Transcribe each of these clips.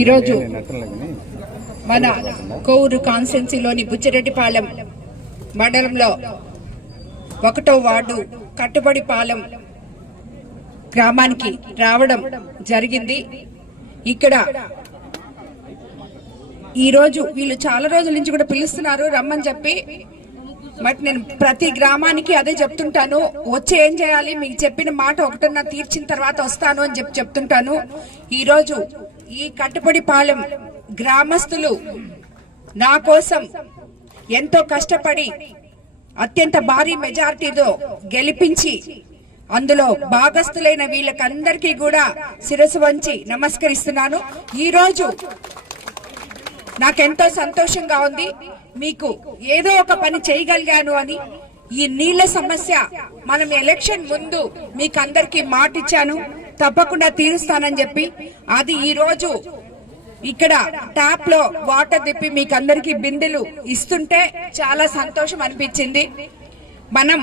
ఈరోజు మన కోవూరు కాన్స్టిట్యున్సీలోని బుచ్చిరెడ్డిపాలెం మండలంలో 1వ వార్డు కట్టుబడిపాలెం గ్రామానికి రావడం జరిగింది. ఇక్కడ ఈరోజు వీళ్ళు చాలా రోజుల నుంచి కూడా పిలుస్తున్నారు రమ్మని చెప్పి, బట్ నేను ప్రతి గ్రామానికి అదే చెప్తుంటాను, వచ్చి ఏం చేయాలి మీకు చెప్పిన మాట ఒకటన్నా తీర్చిన తర్వాత వస్తాను అని చెప్తుంటాను. ఈరోజు ఈ కట్టుబడిపాలెం గ్రామస్తులు నా కోసం ఎంతో కష్టపడి అత్యంత భారీ మెజారిటీతో గెలిపించి అందులో భాగస్థులైన వీళ్ళకందరికీ కూడా శిరస్సు వంచి నమస్కరిస్తున్నాను. ఈరోజు నాకెంతో సంతోషంగా ఉంది, మీకు ఏదో ఒక పని చేయగలిగాను అని. ఈ నీళ్ల సమస్య మనం ఎలక్షన్ ముందు మీకు అందరికీ మాట ఇచ్చాను, తప్పకుండా తీరుస్తానని చెప్పి, అది ఈ రోజు ఇక్కడ ట్యాప్ లో వాటర్ తిప్పి మీకు అందరికీ బిందెలు ఇస్తుంటే చాలా సంతోషం అనిపించింది. మనం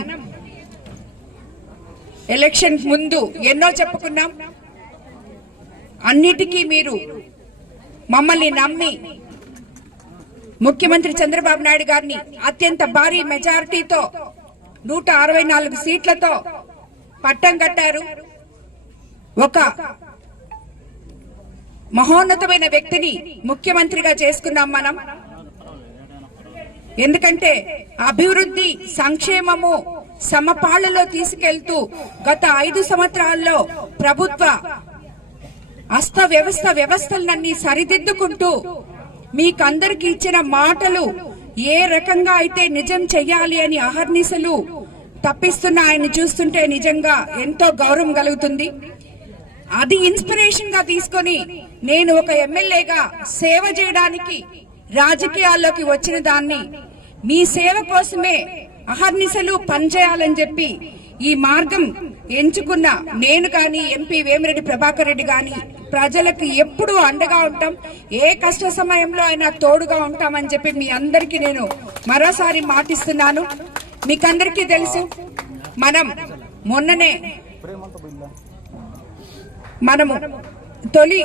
ఎలక్షన్ ముందు ఎన్నో చెప్పుకున్నాం, అన్నిటికీ మీరు మమ్మల్ని నమ్మి ముఖ్యమంత్రి చంద్రబాబు నాయుడు గారిని అత్యంత భారీ మెజారిటీతో 164 సీట్లతో పట్టం కట్టారు. ఒక మహోన్నతమైన వ్యక్తిని ముఖ్యమంత్రిగా చేసుకున్నాం మనం. ఎందుకంటే అభివృద్ధి సంక్షేమము సమపాళ్లలో తీసుకెళ్తూ గత 5 సంవత్సరాల్లో ప్రభుత్వ వ్యవస్థలన్నీ సరిదిద్దుకుంటూ మీకందరికి ఇచ్చిన మాటలు ఏ రకంగా అయితే నిజం చెయ్యాలి అని అహర్నిశలు తప్పిస్తున్న ఆయన చూస్తుంటే నిజంగా ఎంతో గౌరవం కలుగుతుంది. అది ఇన్స్పిరేషన్ గా తీసుకొని నేను ఒక ఎమ్మెల్యేగా సేవ చేయడానికి రాజకీయాల్లోకి వచ్చిన దాన్ని, మీ సేవ కోసమే అహర్నిశలు పనిచేయాలని చెప్పి ఈ మార్గం ఎంచుకున్న నేను కానీ ఎంపీ వేమిరెడ్డి ప్రభాకర్ రెడ్డి గాని ప్రజలకు ఎప్పుడూ అండగా ఉంటాం, ఏ కష్ట సమయంలో అయినా తోడుగా ఉంటామని చెప్పి మీ అందరికీ నేను మరోసారి మాటిస్తున్నాను. మీకందరికీ తెలుసు, మనము తొలి